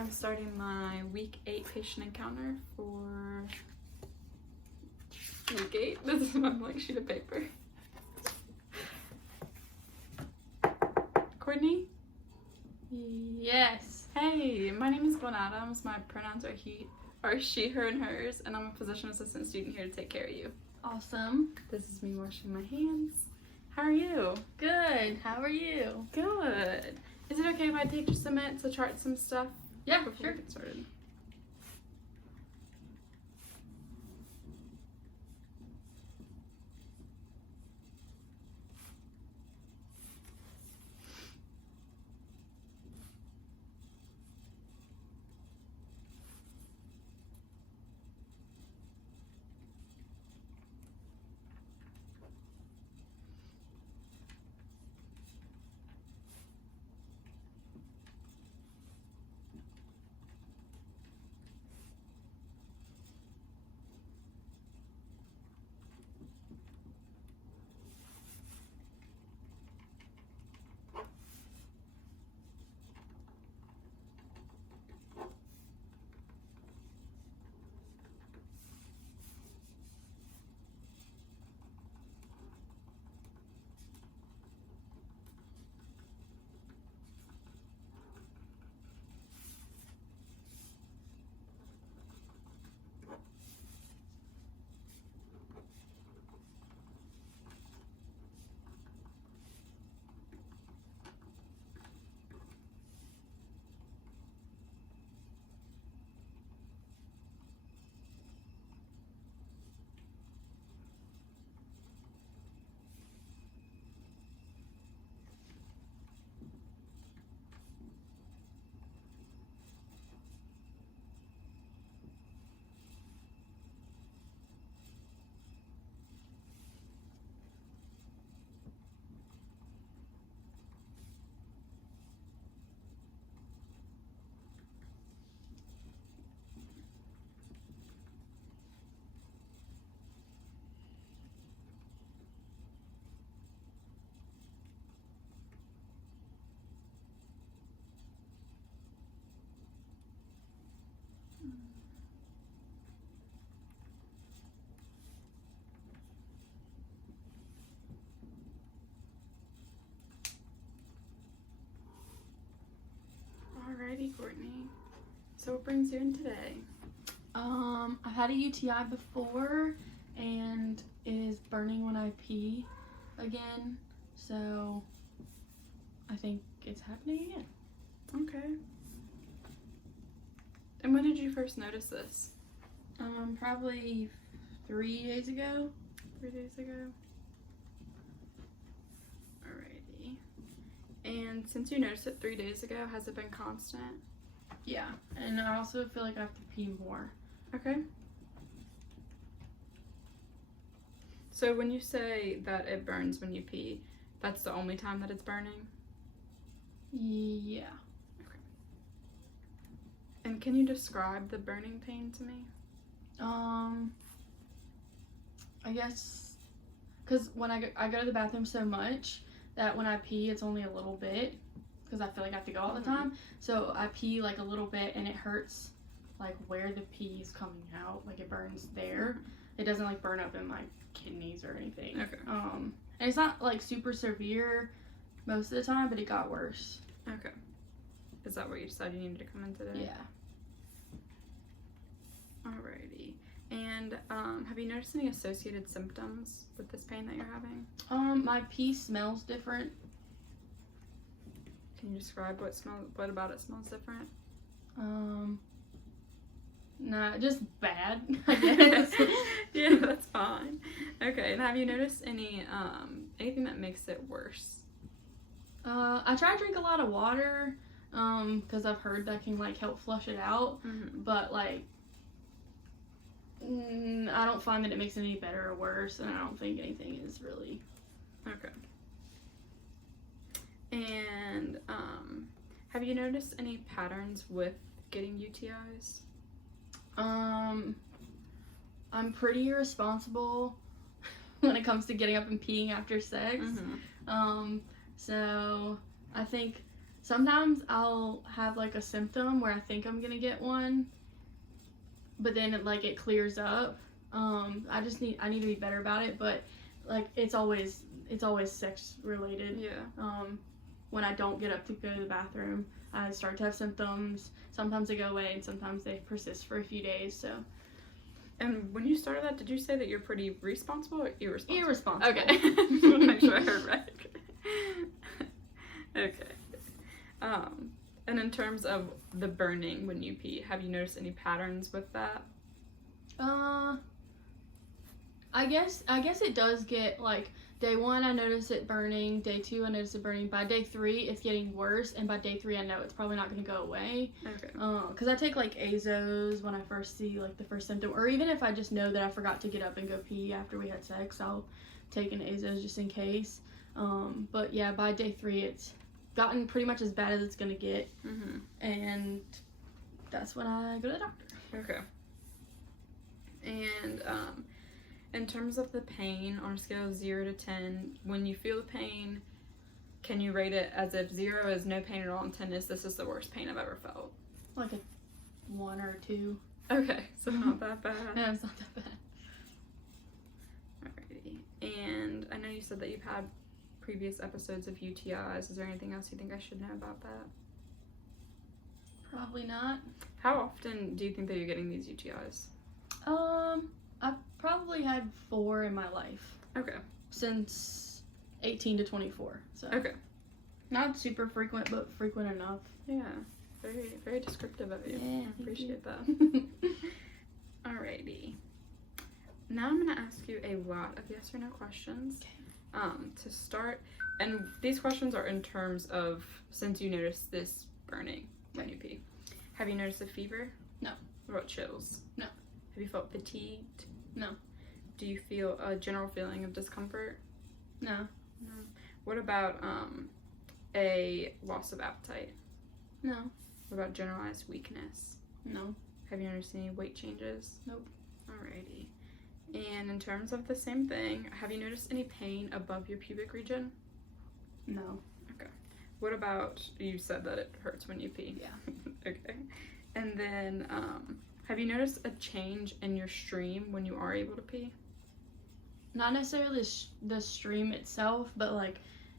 I'm starting my week 8 patient encounter for week 8. This is my blank sheet of paper. Courtney? Yes. Hey, my name is Gwen Adams. My pronouns are she, her, and hers, and I'm a physician assistant student here to take care of you. Awesome. This is me washing my hands. How are you? Good. How are you? Good. Is it okay if I take just a minute to chart some stuff? Yeah, before sure. we get started? Alrighty, Courtney. So what brings you in today? I've had a UTI before, and it is burning when I pee again, so I think it's happening again. Okay. And when did you first notice this? Probably 3 days ago. 3 days ago? Alrighty. And since you noticed it 3 days ago, has it been constant? Yeah, and I also feel like I have to pee more. Okay. So when you say that it burns when you pee, that's the only time that it's burning? Yeah. Okay. And can you describe the burning pain to me? I guess, because when I go to the bathroom so much that when I pee, it's only a little bit, because I feel like I have to go all the time. So I pee like a little bit, and it hurts like where the pee is coming out, like it burns there. It doesn't like burn up in my kidneys or anything. Okay. And it's not like super severe most of the time, but it got worse. Okay. Is that what you decided you needed to come in today? Yeah. Alrighty. And have you noticed any associated symptoms with this pain that you're having? My pee smells different. Can you describe what about it smells different? Nah, just bad, I guess. Yeah, that's fine. Okay, and have you noticed anything that makes it worse? I try to drink a lot of water, because I've heard that can like help flush it out, but like, I don't find that it makes it any better or worse, and I don't think anything is really. Okay. And have you noticed any patterns with getting UTIs? I'm pretty irresponsible when it comes to getting up and peeing after sex. So I think sometimes I'll have like a symptom where I think I'm gonna get one, but then it clears up. I need to be better about it, but like it's always sex related. Yeah. When I don't get up to go to the bathroom, I start to have symptoms. Sometimes they go away, and sometimes they persist for a few days. So. And when you started that, did you say that you're pretty responsible or irresponsible? Irresponsible. Okay. Just want to make sure I heard right. Okay. And in terms of the burning when you pee, have you noticed any patterns with that? I guess it does get, like, day 1 I notice it burning, day 2 I notice it burning, by day 3 it's getting worse, and by day 3 I know it's probably not going to go away. Okay. Because I take, like, azos when I first see, like, the first symptom, or even if I just know that I forgot to get up and go pee after we had sex, I'll take an azos just in case. But yeah, by day 3 it's gotten pretty much as bad as it's going to get, and that's when I go to the doctor. Okay. And in terms of the pain, on a scale of 0 to 10, when you feel the pain, can you rate it as if 0 is no pain at all and 10 is this is the worst pain I've ever felt? Like a 1 or 2. Okay, so not that bad. No, it's not that bad. Alrighty. And I know you said that you've had previous episodes of UTIs. Is there anything else you think I should know about that? Probably not. How often do you think that you're getting these UTIs? I've probably had 4 in my life. Okay. Since 18 to 24. So. Okay. Not super frequent, but frequent enough. Yeah. Very, very descriptive of you. Yeah, I appreciate that. that. Alrighty. Now I'm going to ask you a lot of yes or no questions. Okay. To start, and these questions are in terms of since you noticed this burning when you pee. Have you noticed a fever? No. What about chills? No. Have you felt fatigued? No. Do you feel a general feeling of discomfort? No. No. What about a loss of appetite? No. What about generalized weakness? No. Have you noticed any weight changes? Nope. Alrighty. And in terms of the same thing, have you noticed any pain above your pubic region? No. Okay. What about, you said that it hurts when you pee. Yeah. Okay. And then, have you noticed a change in your stream when you are able to pee? Not necessarily the stream itself, but like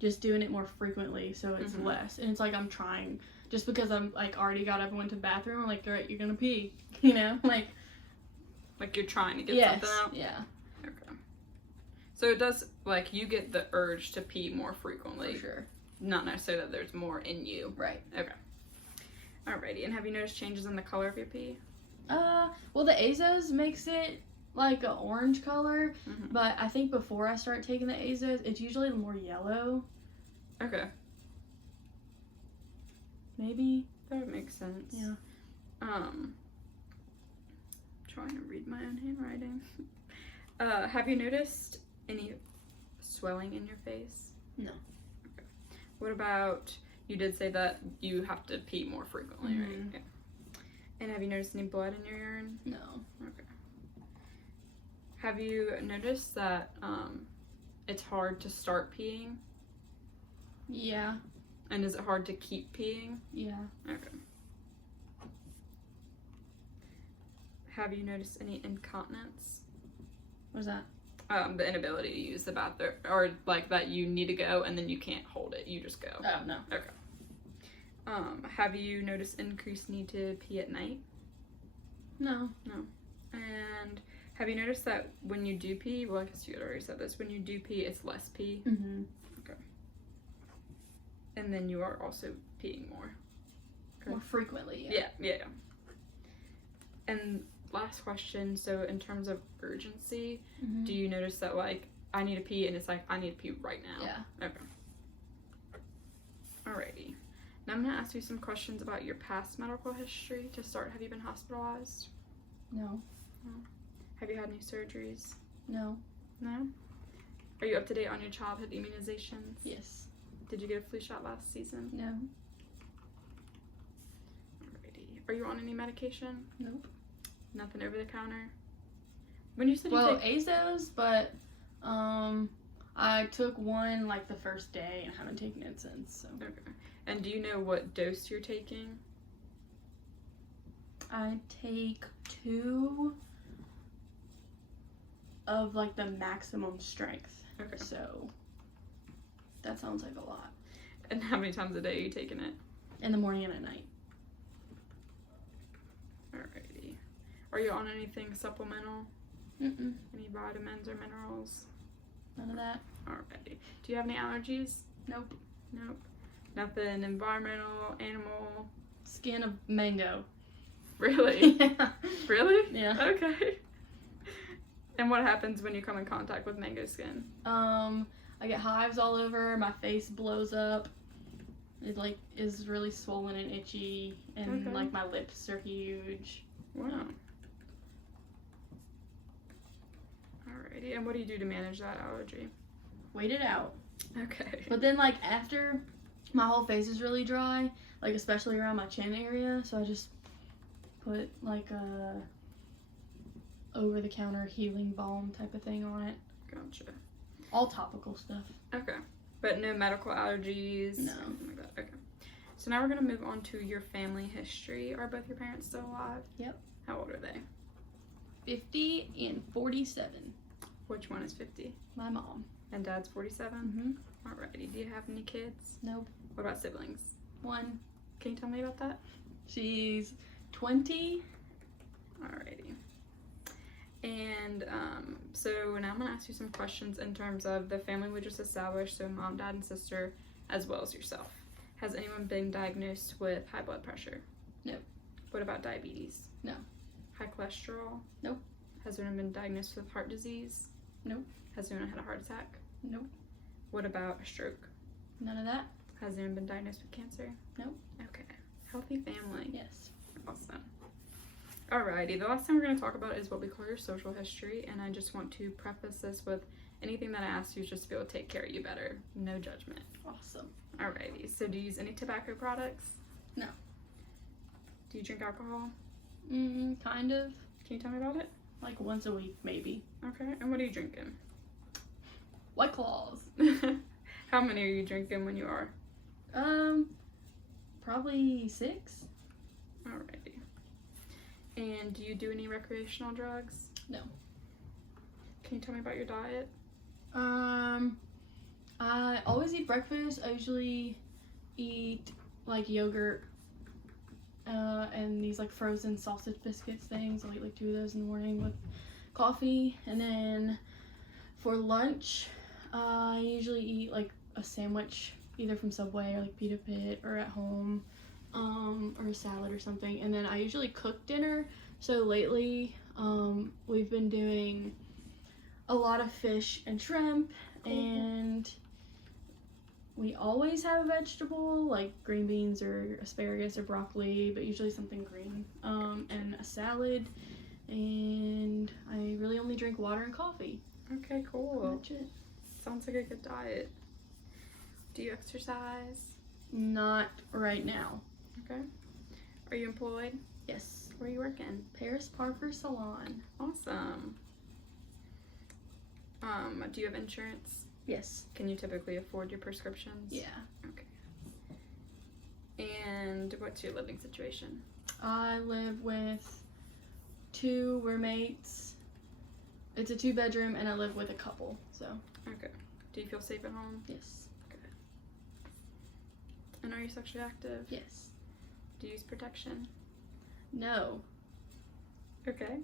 just doing it more frequently so it's less. And it's like I'm trying. Just because I'm like already got up and went to the bathroom, I'm like, all right, you're gonna pee. You know? Like you're trying to get something out? Yeah. Okay. So it does, like, you get the urge to pee more frequently. For sure. Not necessarily that there's more in you. Right. Okay. Alrighty. And have you noticed changes in the color of your pee? Well, the azos makes it like an orange color, but I think before I start taking the azos, it's usually more yellow. Okay. Maybe. That would make sense. Yeah. Trying to read my own handwriting. Have you noticed any swelling in your face? No. Okay. What about, you did say that you have to pee more frequently, right? Okay. And have you noticed any blood in your urine? No. Okay. Have you noticed that it's hard to start peeing? Yeah. And is it hard to keep peeing? Yeah. Okay. Have you noticed any incontinence? What is that? The inability to use the bathroom, or like that you need to go and then you can't hold it, you just go. Oh, no. Okay. Have you noticed increased need to pee at night? No. No. And have you noticed that when you do pee, well, I guess you had already said this, when you do pee, it's less pee? Okay. And then you are also peeing more. Okay. More frequently, yeah. Yeah. And last question, so in terms of urgency, do you notice that, like, I need to pee and it's like, I need to pee right now? Yeah. Okay. Alrighty. Now I'm going to ask you some questions about your past medical history. To start, have you been hospitalized? No. Have you had any surgeries? No. No? Are you up to date on your childhood immunizations? Yes. Did you get a flu shot last season? No. Alrighty. Are you on any medication? Nope. Nothing over the counter? When you said azos, but I took one like the first day and haven't taken it since. So. Okay. And do you know what dose you're taking? I take 2 of like the maximum strength. Okay. So that sounds like a lot. And how many times a day are you taking it? In the morning and at night. Alrighty. Are you on anything supplemental? Mm-mm. Any vitamins or minerals? None of that. Alrighty. Do you have any allergies? Nope. Nope. Nothing environmental, animal? Skin of mango. Really? Yeah. Really? Yeah. Okay. And what happens when you come in contact with mango skin? I get hives all over, my face blows up. It like is really swollen and itchy, and Okay. like my lips are huge. Wow. Alrighty. And what do you do to manage that allergy? Wait it out. Okay. But then like after, my whole face is really dry, like especially around my chin area, so I just put like a over-the-counter healing balm type of thing on it. Gotcha. All topical stuff. Okay. But no medical allergies? No. Anything like that. Okay. So now we're going to move on to your family history. Are both your parents still alive? Yep. How old are they? 50 and 47. Which one is 50? My mom. And dad's 47? Mm-hmm. Alrighty. Do you have any kids? Nope. What about siblings? 1. Can you tell me about that? She's 20. Alrighty. And so now I'm going to ask you some questions in terms of the family we just established, so mom, dad, and sister, as well as yourself. Has anyone been diagnosed with high blood pressure? No. What about diabetes? No. High cholesterol? Nope. Has anyone been diagnosed with heart disease? Nope. Has anyone had a heart attack? Nope. What about a stroke? None of that. Has anyone been diagnosed with cancer? Nope. Okay. Healthy family. Yes. Awesome. Alrighty, the last thing we're going to talk about is what we call your social history, and I just want to preface this with anything that I ask you is just to be able to take care of you better. No judgment. Awesome. Alrighty, so do you use any tobacco products? No. Do you drink alcohol? Kind of. Can you tell me about it? Like once a week, maybe. Okay, and what are you drinking? White Claws. How many are you drinking when you are? Probably 6. Alrighty. And do you do any recreational drugs? No. Can you tell me about your diet? I always eat breakfast. I usually eat like yogurt, and these like frozen sausage biscuits things. I'll eat like 2 of those in the morning with coffee. And then for lunch, I usually eat like a sandwich, either from Subway or like Pita Pit or at home, or a salad or something. And then I usually cook dinner. So lately, we've been doing a lot of fish and shrimp, and we always have a vegetable like green beans or asparagus or broccoli, but usually something green, and a salad. And I really only drink water and coffee. Okay, cool. That's it. Sounds like a good diet. Do you exercise? Not right now. Okay. Are you employed? Yes. Where are you working? Paris Parker Salon. Awesome. Do you have insurance? Yes. Can you typically afford your prescriptions? Yeah. Okay. And what's your living situation? I live with 2 roommates. It's a 2-bedroom, and I live with a couple, so. Okay. Do you feel safe at home? Yes. Good. And are you sexually active? Yes. Do you use protection? No. Okay.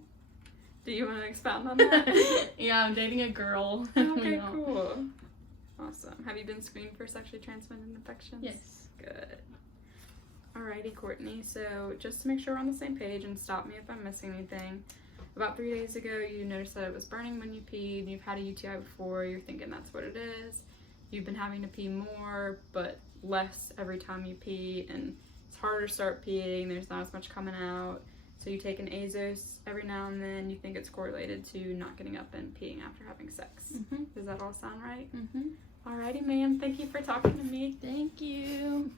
Do you want to expound on that? Yeah, I'm dating a girl. Okay, Yeah. cool. Awesome. Have you been screened for sexually transmitted infections? Yes. Good. Alrighty, Courtney. So just to make sure we're on the same page, and stop me if I'm missing anything. About 3 days ago, you noticed that it was burning when you peed. You've had a UTI before. You're thinking that's what it is. You've been having to pee more, but less every time you pee, and it's harder to start peeing. There's not as much coming out. So you take an Azos every now and then. You think it's correlated to not getting up and peeing after having sex. Mm-hmm. Does that all sound right? Mm-hmm. Alrighty, ma'am. Thank you for talking to me. Thank you.